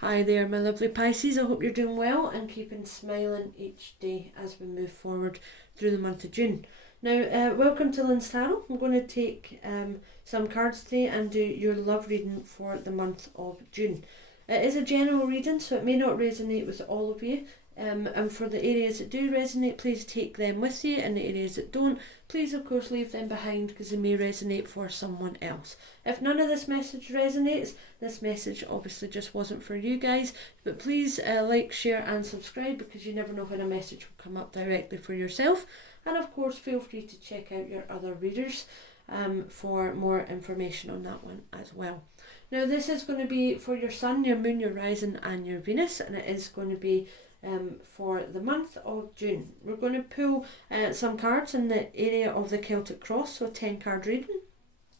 Hi there, my lovely Pisces. I hope you're doing well and keeping smiling each day as we move forward through the month of June. Now, welcome to Lynz Tarot. I'm going to take some cards today and do your love reading for the month of June. It is a general reading, so it may not resonate with all of you. And for the areas that do resonate, please take them with you, and the areas that don't, please of course leave them behind because they may resonate for someone else. If none of this message resonates, this message obviously just wasn't for you guys, but please like, share and subscribe because you never know when a message will come up directly for yourself. And of course feel free to check out your other readers for more information on that one as well. Now this is going to be for your Sun, your Moon, your Rising and your Venus, and it is going to be for the month of June. We're going to pull some cards in the area of the Celtic Cross, so a 10 card reading.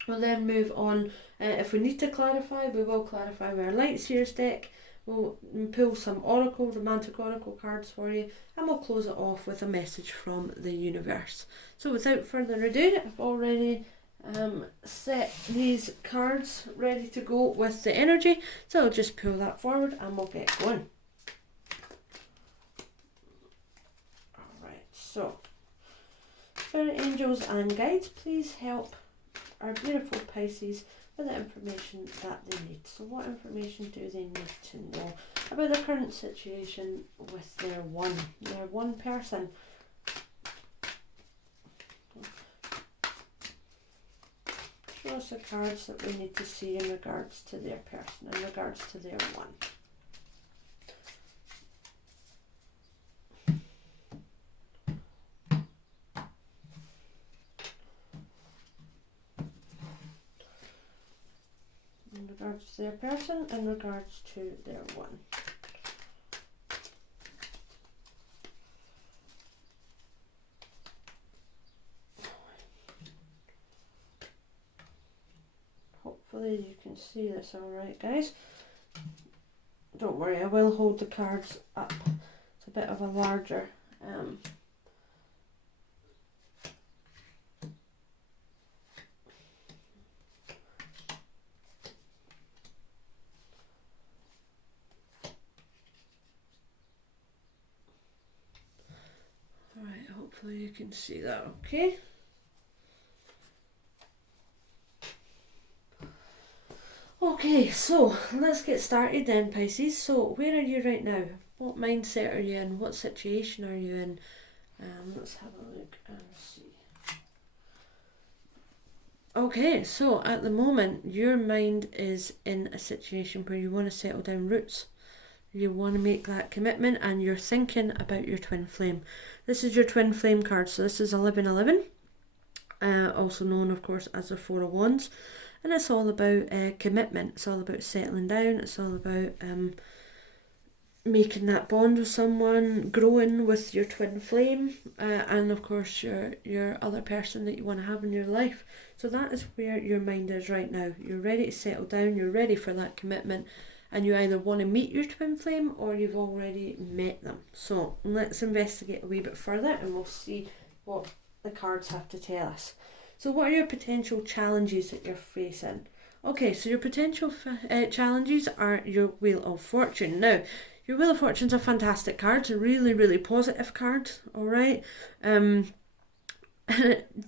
We'll then move on, if we need to clarify, we will clarify with our Light Seers deck. We'll pull some Oracle, Romantic Oracle cards for you, and we'll close it off with a message from the universe. So without further ado, I've already set these cards ready to go with the energy, so I'll just pull that forward and we'll get going. So, Spirit Angels and Guides, please help our beautiful Pisces with the information that they need. So what information do they need to know about the current situation with their one person? Show us the cards that we need to see in regards to their person, in regards to their one. In regards to their person, in regards to their one. Hopefully you can see this alright, guys. Don't worry, I will hold the cards up. It's a bit of a larger Alright, hopefully you can see that okay. Okay, so let's get started then, Pisces. So where are you right now? What mindset are you in? What situation are you in? Let's have a look and see. Okay, so at the moment your mind is in a situation where you want to settle down roots. You want to make that commitment and you're thinking about your twin flame. This is your twin flame card, so this is 1111, also known of course as the Four of Wands, and it's all about commitment. It's all about settling down. It's all about making that bond with someone, growing with your twin flame, and of course your other person that you want to have in your life. So that is where your mind is right now. You're ready to settle down. You're ready for that commitment. And you either want to meet your twin flame or you've already met them. So let's investigate a wee bit further and we'll see what the cards have to tell us. So what are your potential challenges that you're facing? Okay, so your potential challenges are your Wheel of Fortune. Now, your Wheel of Fortune's a fantastic card. It's a really, really positive card, alright?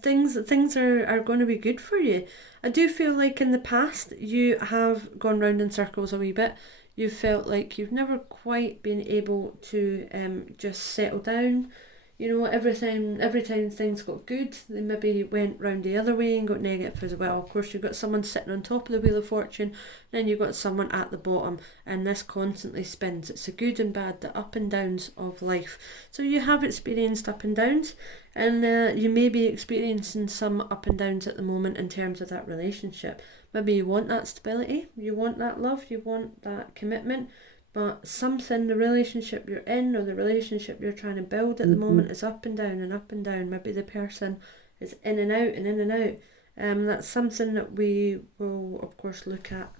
Things are going to be good for you. I do feel like in the past you have gone round in circles a wee bit. You've felt like you've never quite been able to just settle down. You know, every time things got good, they maybe went round the other way and got negative as well. Of course, you've got someone sitting on top of the Wheel of Fortune, then you've got someone at the bottom, and this constantly spins. It's the good and bad, the up and downs of life. So you have experienced up and downs, and you may be experiencing some up and downs at the moment in terms of that relationship. Maybe you want that stability, you want that love, you want that commitment, but something, the relationship you're in or the relationship you're trying to build at the moment is up and down and up and down. Maybe the person is in and out and in and out. That's something that we will of course look at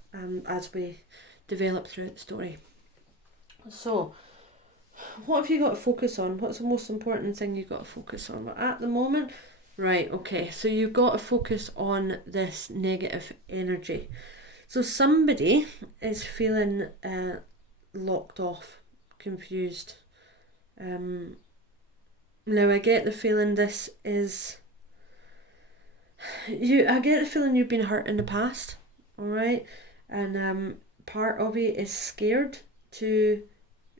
as we develop throughout the story. So what have you got to focus on? What's the most important thing you've got to focus on? But at the moment, right, okay, so you've got to focus on this negative energy. So somebody is feeling locked off, confused. Now I get the feeling this is I get the feeling you've been hurt in the past, alright? And part of you is scared to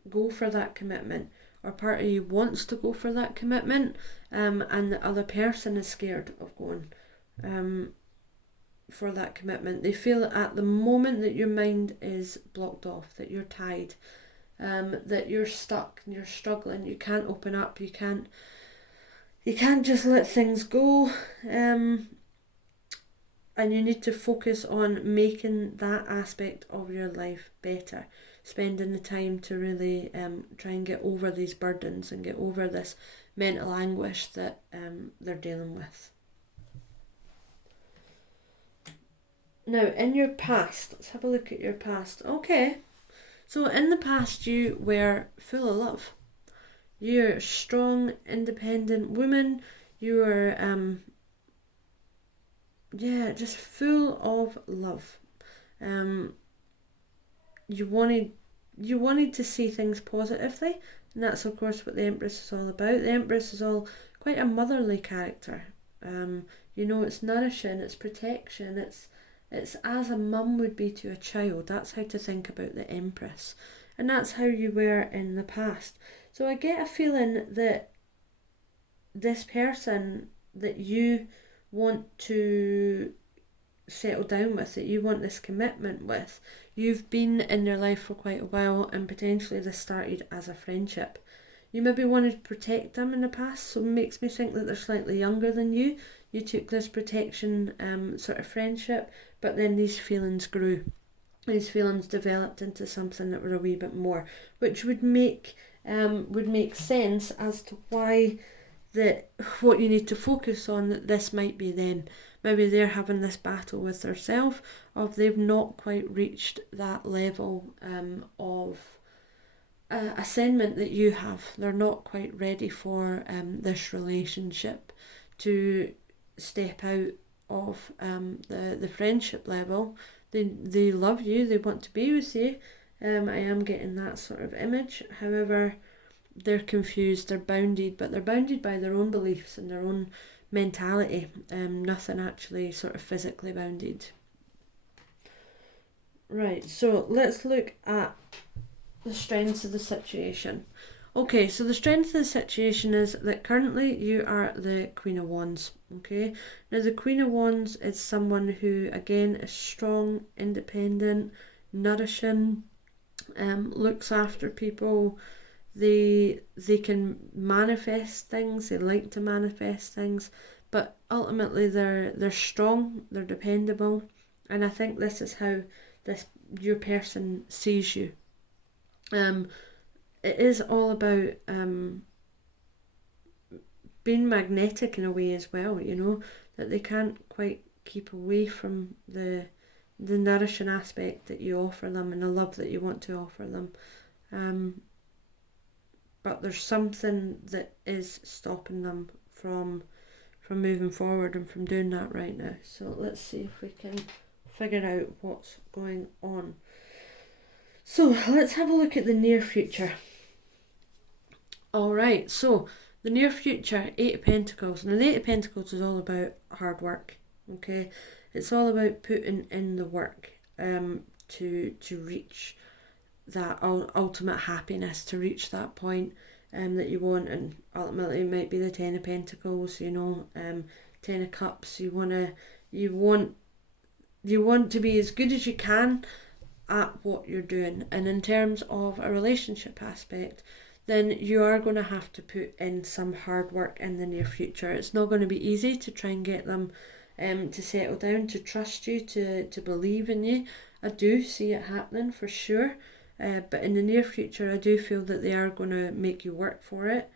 go for that commitment, or part of you wants to go for that commitment, and the other person is scared of going for that commitment. They feel at the moment that your mind is blocked off, that you're tied, that you're stuck, you're struggling, you can't open up, you can't just let things go, and you need to focus on making that aspect of your life better, spending the time to really try and get over these burdens and get over this mental anguish that they're dealing with. Now, in your past, let's have a look at your past. Okay, so in the past you were full of love. You're a strong, independent woman. You were, just full of love. You wanted to see things positively, and that's of course what the Empress is all about. The Empress is all quite a motherly character. It's nourishing, it's protection, it's as a mum would be to a child. That's how to think about the Empress, and that's how you were in the past. So I get a feeling that this person that you want to settle down with, that you want this commitment with, you've been in their life for quite a while, and potentially this started as a friendship. You maybe wanted to protect them in the past, so it makes me think that they're slightly younger than you. You took this protection sort of friendship, but then these feelings grew. These feelings developed into something that were a wee bit more, which would make sense as to why what you need to focus on, that this might be them. Maybe they're having this battle with themselves, or they've not quite reached that level of ascendment that you have. They're not quite ready for this relationship to step out of the friendship level. They love you, they want to be with you. I am getting that sort of image. However, they're confused, they're bounded, but they're bounded by their own beliefs and their own mentality. Nothing actually sort of physically bounded. Right, so let's look at the strengths of the situation. Okay, so the strength of the situation is that currently you are the Queen of Wands. Okay, now the Queen of Wands is someone who, again, is strong, independent, nourishing, looks after people. They can manifest things. They like to manifest things, but ultimately they're strong. They're dependable, and I think this is how your person sees you. It is all about being magnetic in a way as well, that they can't quite keep away from the nourishing aspect that you offer them and the love that you want to offer them. But there's something that is stopping them from moving forward and from doing that right now. So let's see if we can figure out what's going on. So let's have a look at the near future. Alright, so the near future, Eight of Pentacles. Now the Eight of Pentacles is all about hard work, okay? It's all about putting in the work to reach that ultimate happiness, to reach that point that you want, and ultimately it might be the Ten of Pentacles, Ten of Cups. You want to be as good as you can at what you're doing, and in terms of a relationship aspect, then you are going to have to put in some hard work in the near future. It's not going to be easy to try and get them to settle down, to trust you, to believe in you. I do see it happening for sure, but in the near future I do feel that they are going to make you work for it.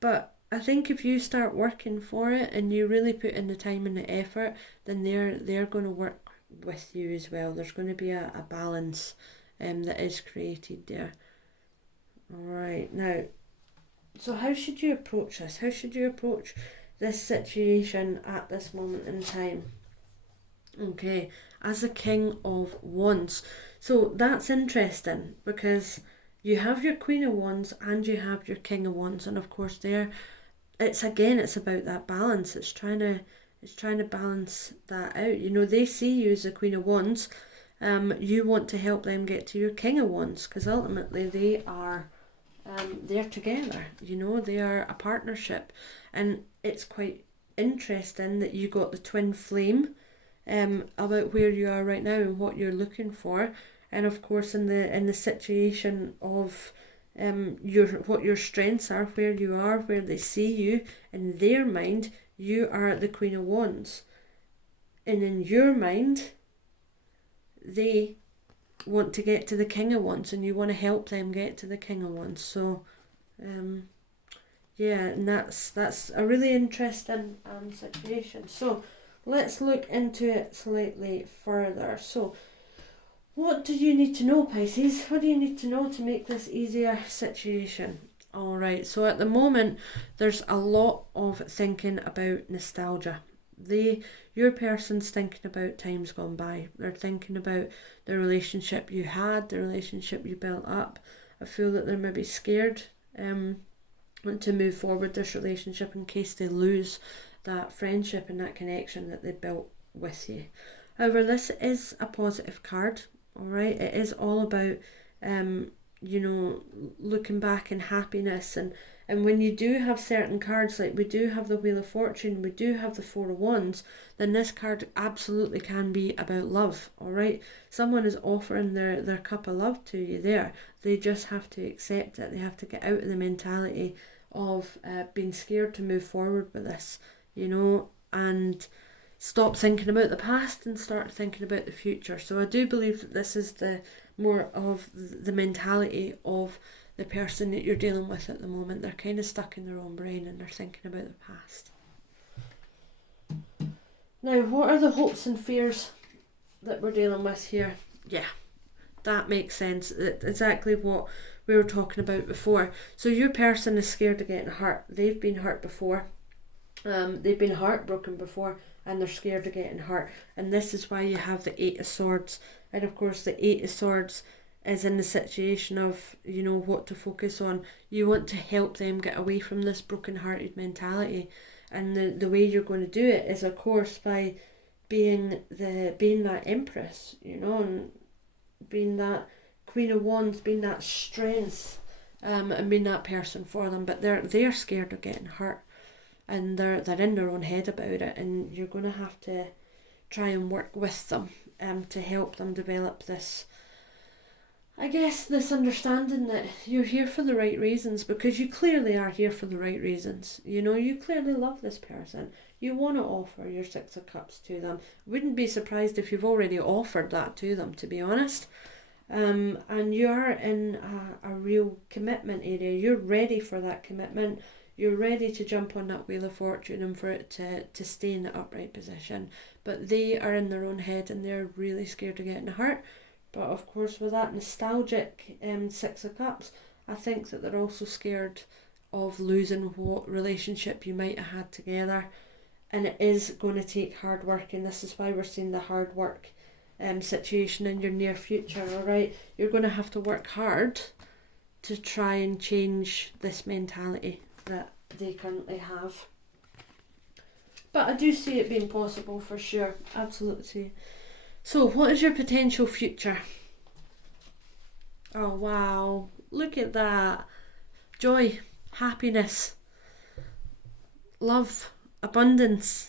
But I think if you start working for it and you really put in the time and the effort, then they're going to work with you as well. There's going to be a balance that is created there. Alright, now, so how should you approach this? How should you approach this situation at this moment in time? Okay, as a King of Wands. So that's interesting, because you have your Queen of Wands and you have your King of Wands, and of course it's about that balance. It's trying to balance that out. You know, they see you as the Queen of Wands. You want to help them get to your King of Wands, because ultimately they are they're together. You know, they are a partnership, and it's quite interesting that you got the twin flame about where you are right now and what you're looking for, and of course in the situation of what your strengths are, where you are, where they see you. In their mind, you are the Queen of Wands, and in your mind, they want to get to the King of Wands, and you want to help them get to the King of Wands. So yeah, and that's a really interesting situation. So let's look into it slightly further. So what do you need to know, Pisces? What do you need to know to make this easier situation? Alright, so at the moment there's a lot of thinking about nostalgia. Your person's thinking about times gone by. They're thinking about the relationship you had, the relationship you built up. I feel that they're maybe scared to move forward this relationship in case they lose that friendship and that connection that they built with you. However, this is a positive card, alright? It is all about you know, looking back in happiness, and when you do have certain cards, like we do have the Wheel of Fortune, we do have the Four of Wands, then this card absolutely can be about love, alright? Someone is offering their cup of love to you there. They just have to accept it. They have to get out of the mentality of being scared to move forward with this, you know, and stop thinking about the past and start thinking about the future. So I do believe that this is the more of the mentality of the person that you're dealing with at the moment. They're kind of stuck in their own brain and they're thinking about the past. Now, what are the hopes and fears that we're dealing with here? Yeah, that makes sense. It's exactly what we were talking about before. So your person is scared of getting hurt. They've been hurt before. They've been heartbroken before, and they're scared of getting hurt. And this is why you have the Eight of Swords. And of course the Eight of Swords is in the situation of, you know, what to focus on. You want to help them get away from this broken-hearted mentality. And the way you're going to do it is, of course, by being that Empress, you know, and being that Queen of Wands, being that strength, and being that person for them. But they're scared of getting hurt, and they're in their own head about it, and you're going to have to try and work with them to help them develop this, I guess, this understanding that you're here for the right reasons, because you clearly are here for the right reasons. You know, you clearly love this person. You want to offer your Six of Cups to them. Wouldn't be surprised if you've already offered that to them, to be honest. And you are in a real commitment area. You're ready for that commitment. You're ready to jump on that Wheel of Fortune and for it to stay in the upright position. But they are in their own head and they're really scared of getting hurt. But of course, with that nostalgic Six of Cups, I think that they're also scared of losing what relationship you might have had together. And it is going to take hard work, and this is why we're seeing the hard work situation in your near future, alright? You're going to have to work hard to try and change this mentality that they currently have. But I do see it being possible for sure, absolutely. So what is your potential future? Oh wow, look at that. Joy, happiness, love, abundance.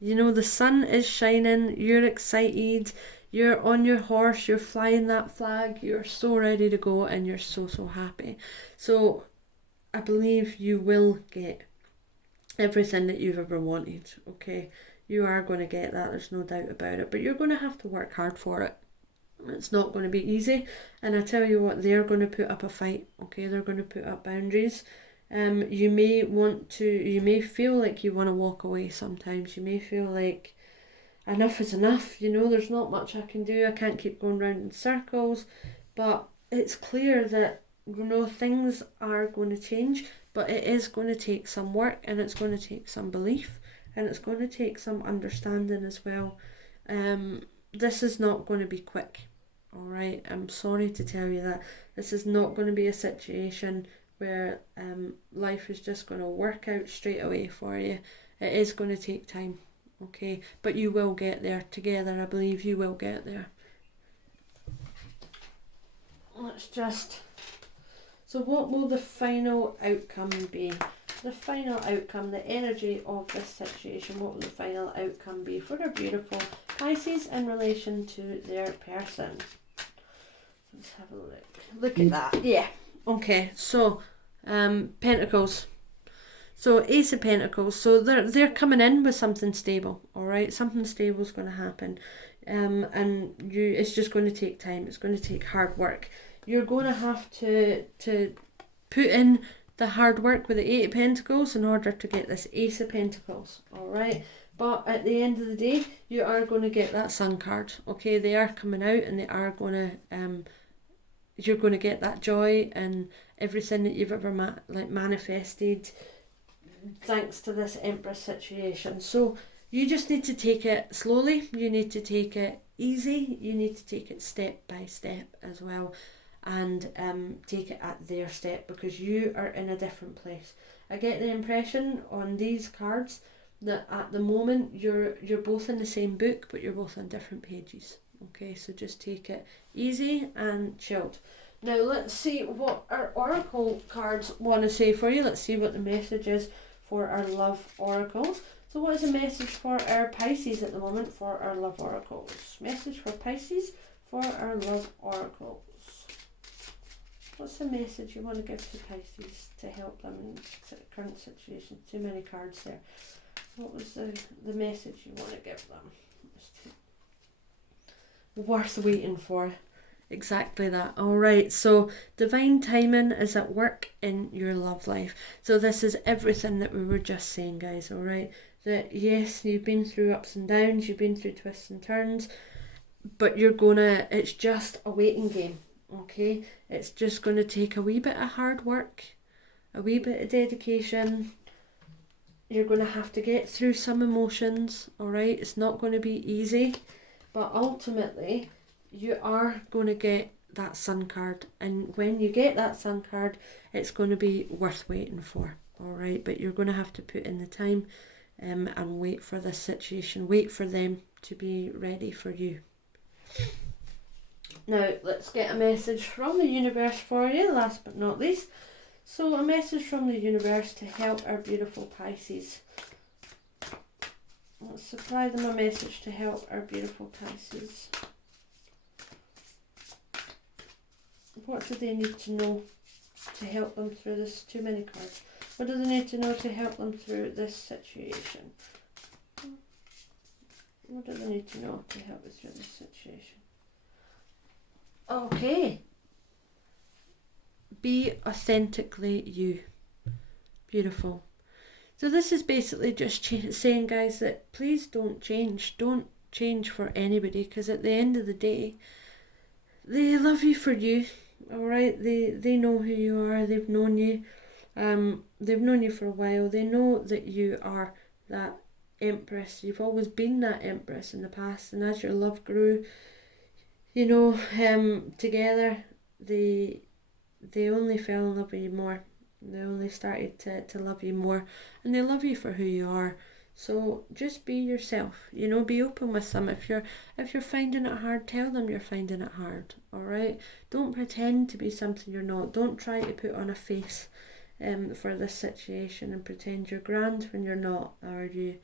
You know, the sun is shining, you're excited, you're on your horse, you're flying that flag, you're so ready to go, and you're so happy. So I believe you will get everything that you've ever wanted, okay? You are going to get that, there's no doubt about it, but you're going to have to work hard for it. It's not going to be easy, and I tell you what, they're going to put up a fight, okay? They're going to put up boundaries. You may feel like you want to walk away sometimes. You may feel like enough is enough, you know, there's not much I can do, I can't keep going round in circles, but it's clear that, you know, things are going to change, but it is going to take some work, and it's going to take some belief, and it's going to take some understanding as well. This is not going to be quick, Alright, I'm sorry to tell you that. This is not going to be a situation where life is just going to work out straight away for you. It is going to take time, okay? But you will get there together. I believe you will get there. Let's just... So what will the final outcome be? The final outcome, the energy of this situation, what will the final outcome be for our beautiful Pisces in relation to their person? Let's have a look. Look at that. Yeah. Okay, so Pentacles. So Ace of Pentacles. So they're coming in with something stable, alright? Something stable is going to happen. And it's just going to take time. It's going to take hard work. You're going to have to put in the hard work with the Eight of Pentacles in order to get this Ace of Pentacles, alright? But at the end of the day, you are going to get that Sun card, okay? They are coming out and they are going to, you're going to get that joy and everything that you've ever manifested thanks to this Empress situation. So you just need to take it slowly, you need to take it easy, you need to take it step by step as well. And take it at their step, because you are in a different place. I get the impression on these cards that at the moment you're both in the same book, but you're both on different pages. Okay, so just take it easy and chilled. Now let's see what our oracle cards want to say for you. Let's see what the message is for our love oracles. So what is the message for our Pisces at the moment for our love oracles? Message for Pisces for our love oracles. What's the message you want to give to Pisces to help them in the current situation? Too many cards there. What was the message you want to give them? Worth waiting for. Exactly that. Alright, so divine timing is at work in your love life. So this is everything that we were just saying, guys, alright? That yes, you've been through ups and downs, you've been through twists and turns, but it's just a waiting game. Okay, it's just going to take a wee bit of hard work, a wee bit of dedication. You're going to have to get through some emotions, alright? It's not going to be easy, but ultimately you are going to get that Sun card, and when you get that Sun card, it's going to be worth waiting for, alright? But you're going to have to put in the time and wait for this situation, wait for them to be ready for you. Now, let's get a message from the universe for you, last but not least. So, a message from the universe to help our beautiful Pisces. Let's supply them a message to help our beautiful Pisces. What do they need to know to help them through this? Too many cards. What do they need to know to help them through this situation? What do they need to know to help us through this situation? Okay. Be authentically you. Beautiful. So this is basically just saying, guys, that please don't change. Don't change for anybody, because at the end of the day, they love you for you. Alright? They know who you are. They've known you. They've known you for a while. They know that you are that Empress. You've always been that Empress in the past, and as your love grew, you know, together, they only fell in love with you more. They only started to love you more, and they love you for who you are. So just be yourself, you know, be open with them. If you're finding it hard, tell them you're finding it hard, alright? Don't pretend to be something you're not. Don't try to put on a face for this situation and pretend you're grand when you're not, or you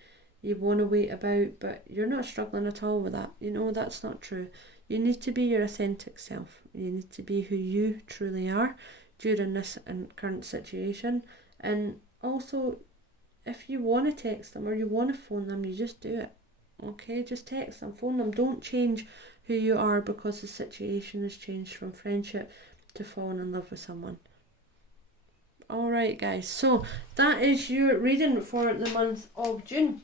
want to wait about, but you're not struggling at all with that. You know, that's not true. You need to be your authentic self. You need to be who you truly are during this current situation. And also, if you want to text them or you want to phone them, you just do it. Okay, just text them, phone them. Don't change who you are because the situation has changed from friendship to falling in love with someone. Alright, guys, so that is your reading for the month of June.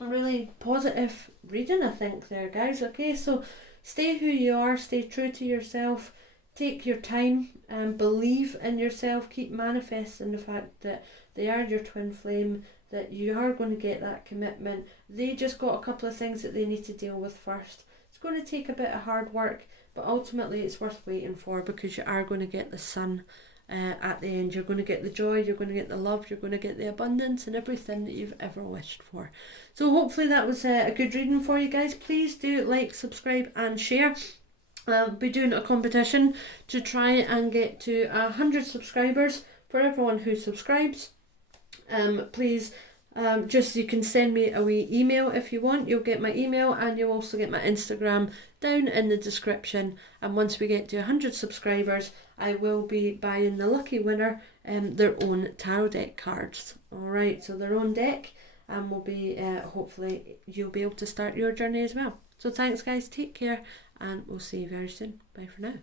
A really positive reading, I think, there, guys. Okay, so stay who you are, stay true to yourself, take your time and believe in yourself, keep manifesting the fact that they are your twin flame, that you are going to get that commitment. They just got a couple of things that they need to deal with first. It's going to take a bit of hard work, but ultimately it's worth waiting for, because you are going to get the sun at the end. You're going to get the joy, you're going to get the love, you're going to get the abundance and everything that you've ever wished for. So hopefully that was a good reading for you guys. Please do like, subscribe and share. I'll be doing a competition to try and get to 100 subscribers for everyone who subscribes. Please, just you can send me a wee email if you want. You'll get my email and you'll also get my Instagram down in the description. And once we get to 100 subscribers, I will be buying the lucky winner their own tarot deck cards. Alright, so their own deck, and will be hopefully you'll be able to start your journey as well. So thanks guys, take care, and we'll see you very soon. Bye for now.